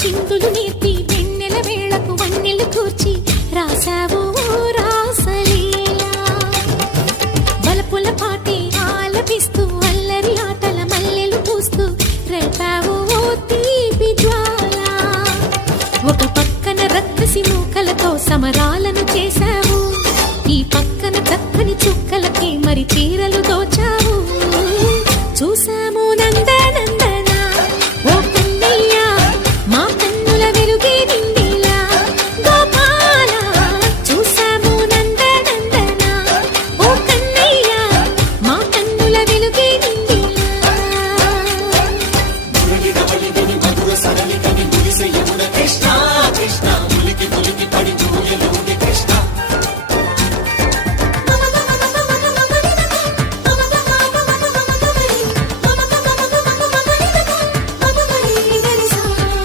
చిందులు నేర్పి వెన్నెల వేళకు వన్నెలు కూర్చి రాసావు రాసలీలా బలపుల పాటి ఆలపిస్తూ అల్లరి ఆటల మల్లెలు పూస్తూ రేపావు తీపి జ్వాల ఒక పక్కన రక్కసి మూకలతో సమరాలను చేశావు ఈ పక్కన చక్కని చుక్కలకి మరి చీరలు దోచావు చూసాము నందనందన ఓ కన్నయ్య మా కన్నుల వెలుగే నిండిలా గోపాల చూసాము నందనందన ఓ కన్నయ్య మా కన్నుల వెలుగే నిండిలా మురళి రవళి మధుర సరళి కవి గుడిసె యమున కృష్ణ